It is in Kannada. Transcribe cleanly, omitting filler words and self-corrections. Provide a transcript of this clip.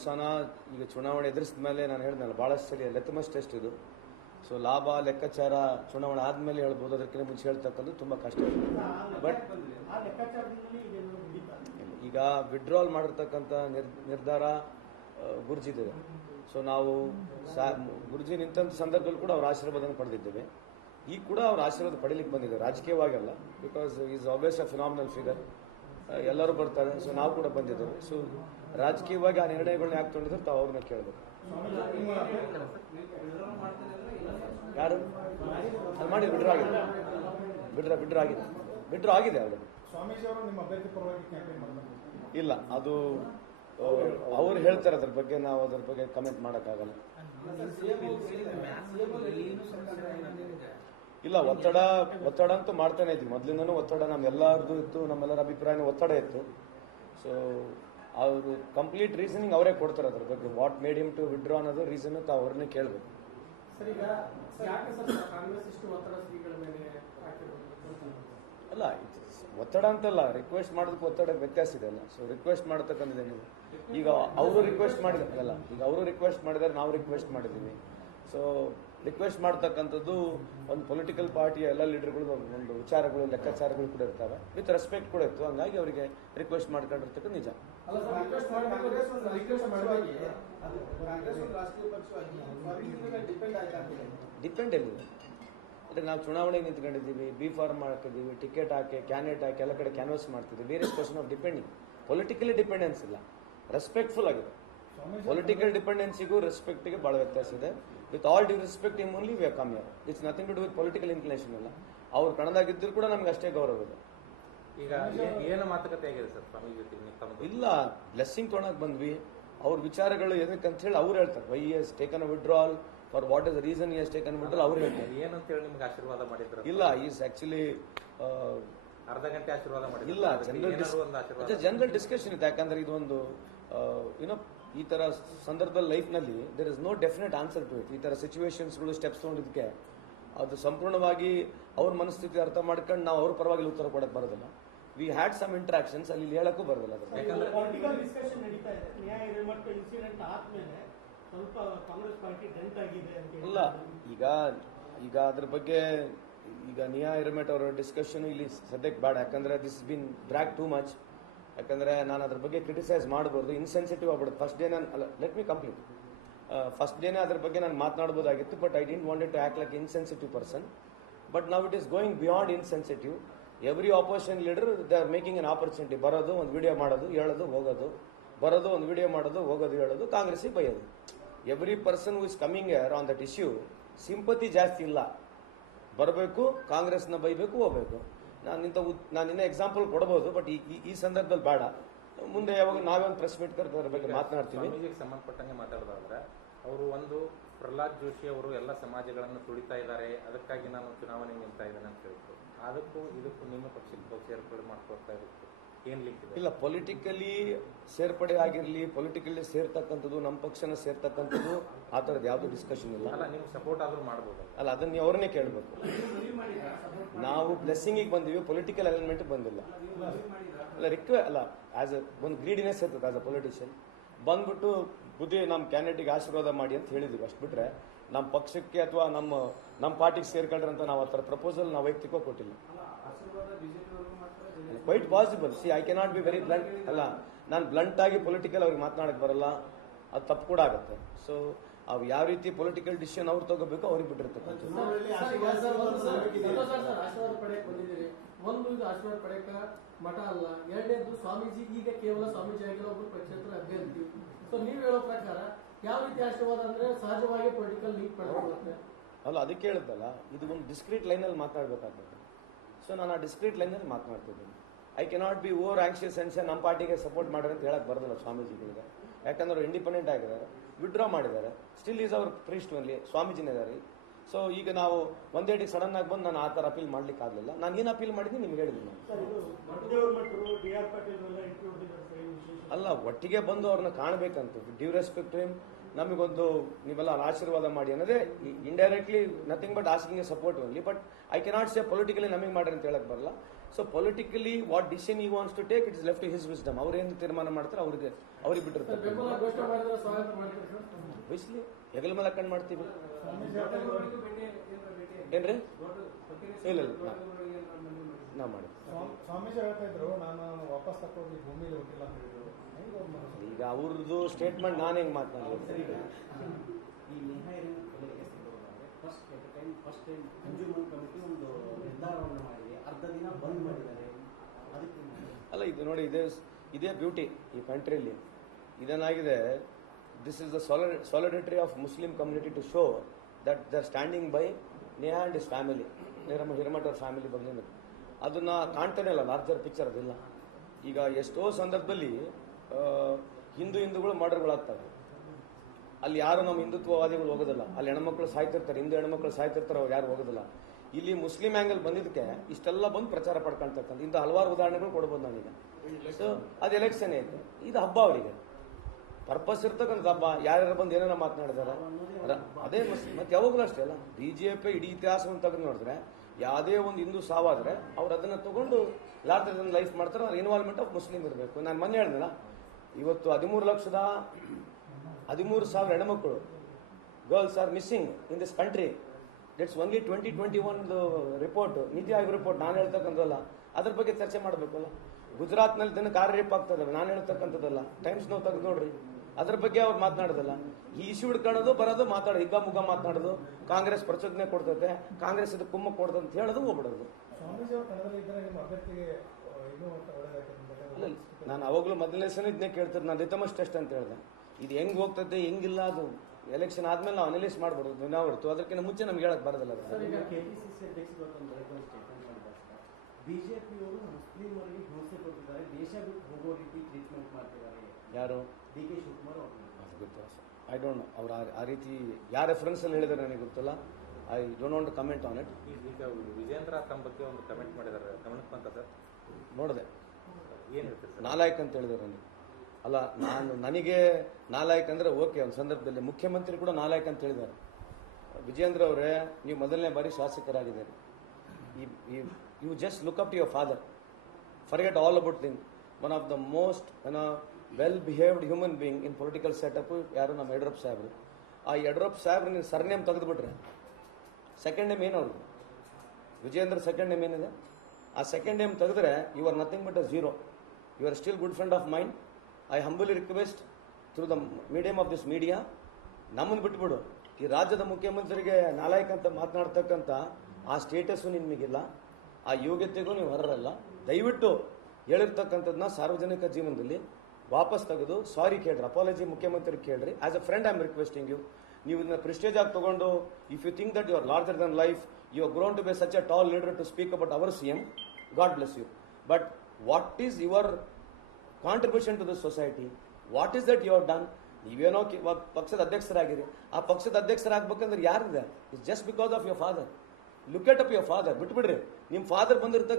ನುಕ್ಸಾನ ಈಗ ಚುನಾವಣೆ ಎದುರಿಸಿದ ಮೇಲೆ ನಾನು ಹೇಳಿದ್ನಲ್ಲ ಭಾಳಷ್ಟು ಸಲ ಲೆತಮಸ್ ಟೆಸ್ಟ್ ಇದು. ಸೊ ಲಾಭ ಲೆಕ್ಕಾಚಾರ ಚುನಾವಣೆ ಆದಮೇಲೆ ಹೇಳ್ಬೋದು, ಅದಕ್ಕಿಂತ ಮುಂಚೆ ಹೇಳ್ತಕ್ಕಂಥದ್ದು ತುಂಬ ಕಷ್ಟ. ಬಟ್ ಈಗ ವಿಡ್ರಾಲ್ ಮಾಡಿರ್ತಕ್ಕಂಥ ನಿರ್ಧಾರ ಗುರುಜಿದಿದೆ. ಸೊ ನಾವು ಗುರುಜಿ ನಿಂತ ಸಂದರ್ಭದಲ್ಲಿ ಕೂಡ ಅವ್ರ ಆಶೀರ್ವಾದನ ಪಡೆದಿದ್ದೇವೆ. ಈಗ ಕೂಡ ಅವ್ರ ಆಶೀರ್ವಾದ ಪಡೀಲಿಕ್ಕೆ ಬಂದಿದ್ದಾರೆ, ರಾಜಕೀಯವಾಗಲ್ಲ. Because is always a phenomenal figure. ಎಲ್ಲರೂ ಬರ್ತಾರೆ. ಸೊ ನಾವು ಕೂಡ ಬಂದಿದ್ದೇವೆ. ಸೊ ರಾಜಕೀಯವಾಗಿ ಆ ನಿರ್ಣಯಗಳನ್ನ ಯಾಕೆ ತೊಗೊಂಡಿದ್ರು ತಾವು ಅವ್ರನ್ನ ಕೇಳಬೇಕು. ಯಾರು ಅದು ಮಾಡಿ ವಿಡ್ರಾ ಆಗಿದೆ, ವಿಡ್ರಾ ಆಗಿದೆ ಅವರು. ಇಲ್ಲ, ಅದು ಅವ್ರು ಹೇಳ್ತಾರೆ, ಅದ್ರ ಬಗ್ಗೆ ನಾವು ಅದ್ರ ಬಗ್ಗೆ ಕಮೆಂಟ್ ಮಾಡೋಕ್ಕಾಗಲ್ಲ. ಇಲ್ಲ, ಒತ್ತಡ ಅಂತೂ ಮಾಡ್ತಾನೆ ಇದ್ವಿ. ಮೊದಲಿಂದನೂ ಒತ್ತಡ ನಮ್ಮೆಲ್ಲರದು ಇತ್ತು, ನಮ್ಮೆಲ್ಲರ ಅಭಿಪ್ರಾಯನೂ ಒತ್ತಡ ಇತ್ತು. ಸೊ ಅವರು ಕಂಪ್ಲೀಟ್ ರೀಸನಿಂಗ್ ಅವರೇ ಕೊಡ್ತಾರೆ ಅದ್ರ ಬಗ್ಗೆ. What made him to withdraw ಅನ್ನೋದು ರೀಸನ್ ಅವ್ರನ್ನೇ ಕೇಳಬೇಕು. ಅಲ್ಲ, ಒತ್ತಡ ಅಂತಲ್ಲ, ರಿಕ್ವೆಸ್ಟ್ ಮಾಡೋದಕ್ಕೆ ಒತ್ತಡ ವ್ಯತ್ಯಾಸ ಇದೆ ಅಲ್ಲ. ಸೊ ರಿಕ್ವೆಸ್ಟ್ ಮಾಡತಕ್ಕಂಥದ್ದು ನೀವು ಈಗ ಅವರು ರಿಕ್ವೆಸ್ಟ್ ಮಾಡಿದಾರಲ್ಲ, ಈಗ ಅವರು ರಿಕ್ವೆಸ್ಟ್ ಮಾಡಿದಾರೆ, ನಾವು ರಿಕ್ವೆಸ್ಟ್ ಮಾಡಿದ್ದೀವಿ. ಸೊ ರಿಕ್ವೆಸ್ಟ್ ಮಾಡ್ತಕ್ಕಂಥದ್ದು ಒಂದು ಪೊಲಿಟಿಕಲ್ ಪಾರ್ಟಿಯ ಎಲ್ಲ ಲೀಡರ್ಗಳು ಒಂದು ವಿಚಾರಗಳು ಲೆಕ್ಕಾಚಾರಗಳು ಕೂಡ ಇರ್ತವೆ, ವಿತ್ ರೆಸ್ಪೆಕ್ಟ್ ಕೂಡ ಇತ್ತು. ಹಂಗಾಗಿ ಅವರಿಗೆ ರಿಕ್ವೆಸ್ಟ್ ಮಾಡ್ಕೊಂಡಿರ್ತಕ್ಕಂಥ ನಿಜ. ಡಿಪೆಂಡ್ ಎಲ್ಲಿದೆ ಅಂದರೆ ನಾವು ಚುನಾವಣೆಗೆ ನಿಂತ್ಕೊಂಡಿದ್ದೀವಿ, ಬಿ ಫಾರ್ಮ್ ಹಾಕಿದ್ದೀವಿ, ಟಿಕೆಟ್ ಹಾಕಿ ಕ್ಯಾಂಡಿಡೇಟ್ ಹಾಕಿ ಎಲ್ಲ ಕಡೆ ಕ್ಯಾನ್ವಸ್ ಮಾಡ್ತಿದ್ದೀವಿ. ಬೇರೆ question of depending. Politically dependence ಇಲ್ಲ, ರೆಸ್ಪೆಕ್ಟ್ಫುಲ್ ಆಗಿದೆ. ಪೊಲಿಟಿಕಲ್ ಡಿಪೆಂಡೆನ್ಸಿಗೂ ರೆಸ್ಪೆಕ್ಟ್ಗೆ ಭಾಳ ವ್ಯತ್ಯಾಸ ಇದೆ. With all due respect I'm only we are come here. It's nothing to do with political inclination ಇಲ್ಲ. ಅವ್ರು ಕಣದಾಗಿದ್ದರೂ ಕೂಡ ನಮ್ಗೆ ಅಷ್ಟೇ ಗೌರವ ಇದೆ. ಈಗ ಏನು ಮಾತುಕತೆ ಆಗಿದೆ ಸರ್ ಸ್ವಾಮಿ ಜೊತೆ? ಇಲ್ಲ, ಬ್ಲೆಸ್ಸಿಂಗ್ ತೊಗೊಳಕ್ ಬಂದ್ವಿ. ಅವ್ರ ವಿಚಾರಗಳು ಏನಕ್ಕೆ ಅಂತ ಹೇಳಿ ಅವ್ರು ಹೇಳ್ತಾರೆ. Why has taken a withdrawal, for what is the reason he has taken withdrawal ಅವ್ರು ಹೇಳ್ತಾರೆ. ಏನಂತ ಹೇಳಿ ನಿಮ್ಗೆ ಆಶೀರ್ವಾದ ಮಾಡಿದ್ರು? ಇಲ್ಲ, ಈಸ್ ಆಕ್ಚುಲಿ ಅರ್ಧ ಗಂಟೆ ಆಶೀರ್ವಾದ ಮಾಡಿದ್ರು. ಇಲ್ಲ, ಜನರಲ್ ಡಿಸ್ಕಷನ್ ಇದೆ. ಯಾಕಂದ್ರೆ ಇದೊಂದು ಏನೋ ಈ ತರ ಸಂದರ್ಭದಲ್ಲಿ ಲೈಫ್ನಲ್ಲಿ there is no definite answer to it. ಈ ತರ ಸಿಚುವೇಶನ್ಸ್ಗಳು ಸ್ಟೆಪ್ಸ್ ತೊಗೊಂಡಿದ್ದಕ್ಕೆ ಅದು ಸಂಪೂರ್ಣವಾಗಿ ಅವ್ರ ಮನಸ್ಥಿತಿ ಅರ್ಥ ಮಾಡ್ಕೊಂಡು ನಾವು ಅವ್ರ ಪರವಾಗಿ ಉತ್ತರ ಕೊಡಕ್ಕೆ ಬರೋದಿಲ್ಲ. ವಿ ಹ್ಯಾಡ್ ಸಮ್ ಇಂಟ್ರಾಕ್ಷನ್ಸ್, ಅಲ್ಲಿ ಹೇಳಕ್ಕೂ ಬರೋದಿಲ್ಲ. ಇಲ್ಲ, ಈಗ ಅದ್ರ ಬಗ್ಗೆ ಈಗ ನಿಯಾ ಹಿರೇಮಠ್ ಅವರ ಡಿಸ್ಕಷನ್ ಇಲ್ಲಿ ಸದ್ಯಕ್ಕೆ ಬೇಡ. ಯಾಕಂದ್ರೆ this been drag too much. ಯಾಕಂದ್ರೆ ನಾನು ಅದ್ರ ಬಗ್ಗೆ ಕ್ರಿಟಿಸೈಸ್ ಮಾಡಬಹುದು, ಇನ್ಸೆನ್ಸಿಟಿವ್ ಆಗ್ಬಿಡುತ್ತೆ. ಫಸ್ಟ್ ಡೇ ನಾನು ಲೆಟ್ ಮಿ ಕಂಪ್ಲೀಟ್. ಫಸ್ಟ್ ಡೇನೇ ಅದ್ರ ಬಗ್ಗೆ ನಾನು ಮಾತನಾಡಬಹುದಾಗಿತ್ತು. But I didn't wanted to act like insensitive person. But now it is going beyond insensitive. Every opposition leader they are making an opportunity. ಬರೋದು, ಒಂದು ವಿಡಿಯೋ ಮಾಡೋದು, ಹೇಳೋದು, ಹೋಗೋದು, ಬರೋದು, ಒಂದು ವಿಡಿಯೋ ಮಾಡೋದು, ಹೋಗೋದು, ಹೇಳೋದು, ಕಾಂಗ್ರೆಸ್ಸಿಗೆ ಬೈಯೋದು. Every person who is coming here on that issue sympathy ಜಾಸ್ತಿ ಇಲ್ಲ. ಬರಬೇಕು, ಕಾಂಗ್ರೆಸ್ನ ಬೈಬೇಕು, ಹೋಗ್ಬೇಕು. ನಾನು ಇನ್ನೂ ಎಕ್ಸಾಂಪಲ್ ಕೊಡಬಹುದು, ಬಟ್ ಈ ಸಂದರ್ಭದಲ್ಲಿ ಬೇಡ. ಮುಂದೆ ಯಾವಾಗ ನಾವೇ ಒಂದು ಪ್ರೆಸ್ ಮೀಟ್ ಕರೆದು ಅದ್ರ ಬಗ್ಗೆ ಮಾತನಾಡ್ತೀವಿ. ಸ್ವಾಮೀಜಿಗೆ ಸಂಬಂಧಪಟ್ಟಂಗೆ ಮಾತಾಡೋದಾದ್ರೆ ಅವರು ಒಂದು ಪ್ರಹ್ಲಾದ್ ಜೋಶಿ ಅವರು ಎಲ್ಲ ಸಮಾಜಗಳನ್ನು ತುಳಿತಾ ಇದ್ದಾರೆ, ಅದಕ್ಕಾಗಿ ನಾನು ಚುನಾವಣೆ ನಿಲ್ತಾ ಇದ್ದೇನೆ ಅಂತ ಹೇಳಿದ್ರು. ಅದಕ್ಕೂ ಇದಕ್ಕೂ ನಿಮ್ಮ ಪಕ್ಷಕ್ಕೆ ಸೇರ್ಪಡೆ ಮಾಡ್ಕೊಳ್ತಾ ಇರುತ್ತೆ ಏನ್ ಲಿಂಕ್ ಇದೆ? ಇಲ್ಲ, ಪೊಲಿಟಿಕಲಿ ಸೇರ್ಪಡೆ ಆಗಿರ್ಲಿ, ಪೊಲಿಟಿಕಲಿ ಸೇರ್ತಕ್ಕಂಥದ್ದು, ನಮ್ಮ ಪಕ್ಷನ ಸೇರ್ತಕ್ಕಂಥದ್ದು, ಆ ಥರದ್ದು ಯಾವ್ದು ಡಿಸ್ಕಷನ್ ಇಲ್ಲ. ಅಲ್ಲ, ನೀವು ಸಪೋರ್ಟ್ ಆದ್ರೂ ಮಾಡ್ಬೋದು ಅಲ್ಲ, ಅದನ್ನ ನೀವು ಅವ್ರನ್ನೇ ಕೇಳಬೇಕು. ನಾವು ಬ್ಲೆಸ್ಸಿಂಗಿಗೆ ಬಂದಿವಿ, ಪೊಲಿಟಿಕಲ್ ಅಲೈನ್ಮೆಂಟ್ ಬಂದಿಲ್ಲ. ಅಲ್ಲ ಆಸ್ ಅ ಒಂದು ಗ್ರೀಡಿನೆಸ್ ಇರ್ತದೆ ಆಸ್ ಅ ಪೊಲಿಟಿಷಿಯನ್. ಬಂದ್ಬಿಟ್ಟು ಬುದ್ಧಿ ನಮ್ಮ ಕ್ಯಾಂಡಿಡೇಟ್ಗೆ ಆಶೀರ್ವಾದ ಮಾಡಿ ಅಂತ ಹೇಳಿದ್ವಿ. ಅಷ್ಟು ಬಿಟ್ರೆ ನಮ್ಮ ಪಕ್ಷಕ್ಕೆ ಅಥವಾ ನಮ್ಮ ಪಾರ್ಟಿಗೆ ಸೇರ್ಕೊಂಡ್ರೆ ಅಂತ ನಾವು ಆ ಥರ ಪ್ರಪೋಸಲ್ ನಾವು ವೈಯಕ್ತಿಕವಾಗಿ ಕೊಟ್ಟಿಲ್ಲ. Quite possible. See, I cannot be very blunt. ಅಲ್ಲ, ನಾನು ಬ್ಲಂಟ್ ಆಗಿ ಪೊಲಿಟಿಕಲ್ ಅವ್ರಿಗೆ ಮಾತನಾಡಕ್ಕೆ ಬರಲ್ಲ, ಅದು ತಪ್ಪು ಕೂಡ ಆಗುತ್ತೆ. ಸೊ ಅವು ಯಾವ ರೀತಿ ಪೊಲಿಟಿಕಲ್ ಡಿಸಿಷನ್ ಅವ್ರು ತಗೋಬೇಕು ಅವ್ರಿಗೆ ಬಿಟ್ಟಿರ್ತಕ್ಕಂಥ. ಒಂದು ಇದು ಆಶೀರ್ವಾದ ಪಡೆಯಕ ಮಠ ಅಲ್ಲ, ಎರಡನೇದು ಸ್ವಾಮೀಜಿ ಈಗ ಕೇವಲ ಸ್ವಾಮೀಜಿ ಆಗಿಲ್ಲ, ಒಬ್ಬರು ಪಕ್ಷೇತರ ಅಭ್ಯರ್ಥಿ. ಸೊ ನೀವು ಹೇಳೋ ಪ್ರಕಾರ ಯಾವ ರೀತಿ ಆಶೀರ್ವಾದ ಅಂದ್ರೆ ಸಹಜವಾಗಿ ಪೊಲಿಟಿಕಲ್ ಲೀಡ್ ಪಡೆದುಕೊಳ್ಳುತ್ತೆ. ಅಲ್ಲ, ಅದಕ್ಕೆ ಹೇಳಿದ್ದಲ್ಲ, ಇದು ಒಂದು ಡಿಸ್ಕ್ರೀಟ್ ಲೈನಲ್ಲಿ ಮಾತನಾಡಬೇಕಾಗ್ತದೆ. ಸೊ ನಾನು ಆ ಡಿಸ್ಕ್ರೀಟ್ ಲೈನಲ್ಲಿ ಮಾತನಾಡ್ತಿದ್ದೀನಿ. I cannot be over anxious and ನಮ್ಮ ಪಾರ್ಟಿಗೆ ಸಪೋರ್ಟ್ ಮಾಡ್ರಿ ಅಂತ ಹೇಳಕ್ ಬರೋದಿಲ್ಲ ಸ್ವಾಮೀಜಿಗಳಿಗೆ. ಯಾಕಂದ್ರೆ ಇಂಡಿಪೆಂಡೆಂಟ್ ಆಗಿದ್ದಾರೆ, ವಿಡ್ರಾ ಮಾಡಿದ್ದಾರೆ, still is our priest only, ಸ್ವಾಮೀಜಿನೇ ಇದ್ದಾರೆ. ಸೊ ಈಗ ನಾವು ಒಂದೇಟಿಗೆ ಸಡನ್ ಆಗಿ ಬಂದು ನಾನು ಆ ಥರ ಅಪೀಲ್ ಮಾಡ್ಲಿಕ್ಕೆ ಆಗಲಿಲ್ಲ. ನಾನು ಏನು ಅಪೀಲ್ ಮಾಡಿದ್ದೀನಿ ನಿಮ್ಗೆ ಹೇಳಿದ್ದೀನಿ. ಅಲ್ಲ, ಒಟ್ಟಿಗೆ ಬಂದು ಅವ್ರನ್ನ ಕಾಣಬೇಕಂತ, ಡ್ಯೂ ರೆಸ್ಪೆಕ್ಟ್ ಹಿಮ್. ನಮಗೊಂದು ನೀವೆಲ್ಲ ಆಶೀರ್ವಾದ ಮಾಡಿ ಅನ್ನೋದೇ indirectly nothing but asking a support only. But I cannot say politically ನಮಗೆ ಮಾಡ್ರಿ ಅಂತ ಹೇಳಕ್ ಬರಲ್ಲ. So politically what decision he wants to take it is left to his wisdom. ಅವ್ರೇನು ತೀರ್ಮಾನ ಮಾಡ್ತಾರೆ ಅವ್ರಿಗೆ ಬಿಟ್ಟಿರ್ತಾರೆ. ಬೆಂಬಲ ಘೋಷಣೆ ಮಾಡಿದ್ರೆ ಸ್ವಾಗತ ಮಾಡ್ತೀರಿ ಸರ್? ವಯಸ್ಲಿ ಹೆಗಲ ಮೇಲೆ ಹಾಕೊಂಡು ಮಾಡ್ತೀವಿ. ಏನ್ರಿ? ಇಲ್ಲ ನಾವು ಮಾಡಿ. ಸ್ವಾಮೀಜಿ ಹೇಳ್ತಾ ಇದ್ರು, ನಾನು ವಾಪಸ್ ತಕೊಂಡು ಭೂಮಿಲಿ ಹೋಗಿಲ್ಲ ಅಂತ ಹೇಳಿದ್ರು. ಈಗ ಅವ್ರದ್ದು ಸ್ಟೇಟ್ಮೆಂಟ್ ನಾನು ಹೆಂಗೆ ಮಾತನಾಡ್ತೀನಿ? ಈ ನೇಹಾ ಹಿರೇಮಠ ಕೊಲೆಗೆ ಸಂಬಂಧಪಟ್ಟಂತೆ ಫಸ್ಟ್ ಟೈಮ್ ಅಂಜುಮನ್ ಕಮಿಟಿ ಒಂದು ನಿರ್ಧಾರವನ್ನು ಮಾಡಿದೆ, ಅರ್ಧ ದಿನ ಬಂದ್ ಮಾಡಿದ್ದಾರೆ. ಅದಕ್ಕೆ ಅಲ್ಲ, ಇದು ನೋಡಿ, ಇದೇ ಬ್ಯೂಟಿ ಈ ಕಂಟ್ರಿಯಲ್ಲಿ. ಇದೇನಾಗಿದೆ, this is the solidarity of Muslim community to show that the standing by Neha and is family, Hiremath ಅವ್ರ ಫ್ಯಾಮಿಲಿ ಬಗ್ಗೆ ಅದನ್ನ ಕಾಣ್ತಾನೆ ಇಲ್ಲ, ಲಾರ್ಜರ್ ಪಿಕ್ಚರ್ ಅದಿಲ್ಲ. ಈಗ ಎಷ್ಟೋ ಸಂದರ್ಭದಲ್ಲಿ ಹಿಂದೂಗಳು ಮರ್ಡರ್ಗಳಾಗ್ತವೆ. ಅಲ್ಲಿ ಯಾರು ನಮ್ಮ ಹಿಂದುತ್ವವಾದಿಗಳು ಹೋಗೋದಿಲ್ಲ, ಅಲ್ಲಿ ಹೆಣ್ಮಕ್ಳು ಸಾಯ್ತಿರ್ತಾರೆ, ಹಿಂದೂ ಹೆಣ್ಮಕ್ಳು ಸಾಯ್ತಿರ್ತಾರೆ, ಅವ್ರು ಯಾರು ಹೋಗೋದಿಲ್ಲ. ಇಲ್ಲಿ ಮುಸ್ಲಿಂ ಆಂಗಲ್ ಬಂದಿದ್ದಕ್ಕೆ ಇಷ್ಟೆಲ್ಲ ಬಂದು ಪ್ರಚಾರ ಪಡ್ಕೊಳ್ತಕ್ಕಂಥ ಇಂಥ ಹಲವಾರು ಉದಾಹರಣೆಗಳು ಕೊಡ್ಬೋದು ನಾನೀಗ. ಸೊ ಅದು ಎಲೆಕ್ಷನ್ ಐತೆ, ಇದು ಹಬ್ಬ ಅವರಿಗೆ ಪರ್ಪಸ್ ಇರ್ತಕ್ಕಂಥ ಹಬ್ಬ. ಯಾರ್ಯಾರು ಬಂದು ಏನೇನೋ ಮಾತನಾಡಿದಾರೆ ಅದೇ ಮತ್ತೆ ಯಾವಾಗಲೂ ಅಷ್ಟೇ ಅಲ್ಲ. ಬಿಜೆಪಿ ಇಡೀ ಇತಿಹಾಸವನ್ನು ತೆಗೆದು ನೋಡಿದ್ರೆ ಯಾವುದೇ ಒಂದು ಹಿಂದೂ ಸಾವಾದ್ರೆ ಅವ್ರು ಅದನ್ನ ತಗೊಂಡು ಲಾರ್ಜರ್ ದನ್ ಲೈಫ್ ಮಾಡ್ತಾರೆ. ಅವ್ರ ಇನ್ವಾಲ್ವ್ಮೆಂಟ್ ಆಫ್ ಮುಸ್ಲಿಂ ಇರಬೇಕು. ನಾನು ಮೊನ್ನೆ ಹೇಳಿದ್ನಲ್ಲ, ಇವತ್ತು 13,13,000 ಹೆಣ್ಮಕ್ಳು girls are missing in this country. It's only 2021 report, NITI Aayog report. ನಾನು ಹೇಳ್ತಕ್ಕಂಥದ್ದಲ್ಲ, ಅದ್ರ ಬಗ್ಗೆ ಚರ್ಚೆ ಮಾಡಬೇಕಲ್ಲ. ಗುಜರಾತ್ನಲ್ಲಿ ದಿನಕ್ಕೆ 6 ರೇಪ್ ಆಗ್ತದೆ, ನಾನು ಹೇಳ್ತಕ್ಕಂಥದ್ದಲ್ಲ. ಟೈಮ್ಸ್ ನಾವು ತೆಗೆದು ನೋಡ್ರಿ, ಅದ್ರ ಬಗ್ಗೆ ಅವ್ರು ಮಾತನಾಡೋದಲ್ಲ. ಈ ಇಶ್ಯೂ ಹಿಡ್ಕೊಳ್ಳೋದು, ಬರೋದು, ಮಾತಾಡೋದು, ಹಿಗ್ಗ ಮುಗ್ಗ ಮಾತನಾಡೋದು, ಕಾಂಗ್ರೆಸ್ ಪ್ರಚೋದನೆ ಕೊಡ್ತೈತೆ, ಕಾಂಗ್ರೆಸ್ ಇದು ಕುಮ್ಮ ಕೊಡ್ತದೆ ಅಂತ ಹೇಳೋದು, ಹೋಗ್ಬಿಡೋದು. ಸ್ವಾಮೀಜಿ ಅವ್ರ ಕನ್ನಡದಲ್ಲಿ ಇದ್ದರೆ ನಿಮ್ಮ ಅಭ್ಯರ್ಥಿಗೆ ಇನ್ನೂ ಒಳ್ಳೆಯದಾಗ್ತದೆ. ಅಲ್ಲ, ನಾನು ಅವಾಗಲೂ ಮೊದಲನೇ ಸಲ ಇದನ್ನೇ ಕೇಳ್ತಿದ್ದೆ, ನಾನು ರಿತಮಸ್ ಟೆಸ್ಟ್ ಅಂತ ಹೇಳಿದೆ. ಇದು ಹೆಂಗ್ ಹೋಗ್ತದೆ ಹೆಂಗಿಲ್ಲ ಅದು ಎಲೆಕ್ಷನ್ ಆದ್ಮೇಲೆ ನಾವು ಅನಲೈಸ್ ಮಾಡ್ಬೋದು ನಾವು ಹೊರತು ಅದಕ್ಕಿಂತ ಮುಂಚೆ ನಮ್ಗೆ ಹೇಳಕ್ ಬರೋದಿಲ್ಲ. ಕೆಪಿಸಿಸಿ ಅಧ್ಯಕ್ಷರು ಒಂದು ಸ್ಟೇಟ್ಮೆಂಟ್ ಮಾಡಿದ್ದಾರೆ. ಬಿಜೆಪಿಯವರು ಮುಸ್ಲಿಮರಿಗೆ ಹಿಂಸೆ ಕೊಟ್ಟಿದ್ದಾರೆ, ದೇಶ ಬಿಟ್ಟು ಹೋಗೋ ರೀತಿ ಟ್ರೀಟ್ಮೆಂಟ್ ಮಾಡ್ತಿದ್ದಾರೆ. ಯಾರು? ಡಿ ಕೆ ಶಿವಕುಮಾರ್ ಅವರು. ಗೊತ್ತಿಲ್ಲ, ಐ ಡೋಂಟ್ ನೋ. ಅವ್ರು ಆ ರೀತಿ ಯಾವ ರೆಫರೆನ್ಸ್ ಅಲ್ಲಿ ಹೇಳಿದಾರೆ ನನಗೆ ಗೊತ್ತಿಲ್ಲ. I don't want to comment on it. ಈಗ ವಿಜೇಂದ್ರ ತಮ್ಮ ಬಗ್ಗೆ ಒಂದು ಕಮೆಂಟ್ ಮಾಡಿದ್ದಾರೆ, ಗಮನಕ್ಕೆ ಬಂತ ಸರ್? ನೋಡಿದೆ, ಏನು ಹೇಳ್ತೀರಿ ಸರ್? ನಾಲಾಯಕ್ ಅಂತ ಹೇಳಿದಾರೆ ನನಗೆ. ಅಲ್ಲ, ನನಗೆ ನಾಲಾಯಕ್ ಅಂದ್ರೆ ಓಕೆ, ಒಂದು ಸಂದರ್ಭದಲ್ಲಿ ಮುಖ್ಯಮಂತ್ರಿ ಕೂಡ ನಾಲಾಯಕ್ ಅಂತ ಹೇಳಿದ್ದಾರೆ. ವಿಜೇಂದ್ರ ಅವರೇ, ನೀವು ಮೊದಲನೇ ಬಾರಿ ಶಾಸಕರಾಗಿದ್ದಾರೆ. You just look up to your father, forget all about thing. One of the most well behaved human being in political setup ಯಾರು? ನಮ್ಮ ಯಡಿಯೂರಪ್ಪ ಸಾಹೇಬ್ರು. ಆ ಯಡಿಯೂರಪ್ಪ ಸಾಹೇಬ್ರು ನೀವು ಸರ್ನೇಮ್ ತೆಗೆದುಬಿಟ್ರೆ ಸೆಕೆಂಡ್ ನೇಮ್ ಏನು ಅವ್ರಿಗೆ? ವಿಜೇಂದ್ರ ಸೆಕೆಂಡ್ ನೇಮ್ ಏನಿದೆ? ಆ ಸೆಕೆಂಡ್ ನೇಮ್ ತೆಗೆದ್ರೆ you are nothing but a zero. You are still good friend of mind. I humbly request through the medium of this media, ನಮ್ಮನ್ನು ಬಿಟ್ಬಿಡು. ಈ ರಾಜ್ಯದ ಮುಖ್ಯಮಂತ್ರಿಗೆ ನಾಲಾಯಕ್ ಅಂತ ಮಾತನಾಡ್ತಕ್ಕಂಥ ಆ ಸ್ಟೇಟಸ್ಸು ನಿಮಗಿಲ್ಲ, ಆ ಯೋಗ್ಯತೆಗೂ ನೀವು ಹೊರರಲ್ಲ. ದಯವಿಟ್ಟು ಹೇಳಿರ್ತಕ್ಕಂಥದ್ದನ್ನ ಸಾರ್ವಜನಿಕ ಜೀವನದಲ್ಲಿ ವಾಪಸ್ ತೆಗೆದು ಸಾರಿ ಕೇಳ್ರಿ, ಅಪಾಲಜಿ ಮುಖ್ಯಮಂತ್ರಿ ಕೇಳ್ರಿ. As a friend I am requesting you. ನೀವು ಇದನ್ನ ಪ್ರೆಸ್ಟೇಜ್ ಆಗಿ ತಗೊಂಡು, if you think that you are larger than life, you are grown to be such a tall leader to speak about our CM, God bless you. But what is your contribution to the society? What is that you have done? ನೀವೇನೋ ಪಕ್ಷದ ಅಧ್ಯಕ್ಷರಾಗಿರಿ, ಆ ಪಕ್ಷದ ಅಧ್ಯಕ್ಷರಾಗಬೇಕಂದ್ರೆ ಯಾರಿದೆ? It's just because of your father. Look at up your father. ಬಿಟ್ಬಿಡ್ರಿ, ನಿಮ್ಮ ಫಾದರ್ ಬಂದಿರ್ತಕ್ಕ